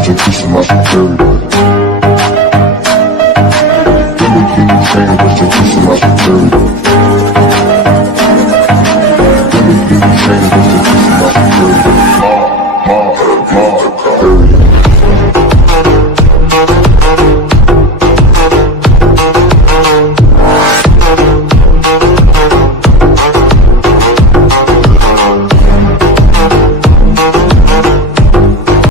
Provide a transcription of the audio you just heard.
rest in peace to my security. Give me king, rest in peace to my security.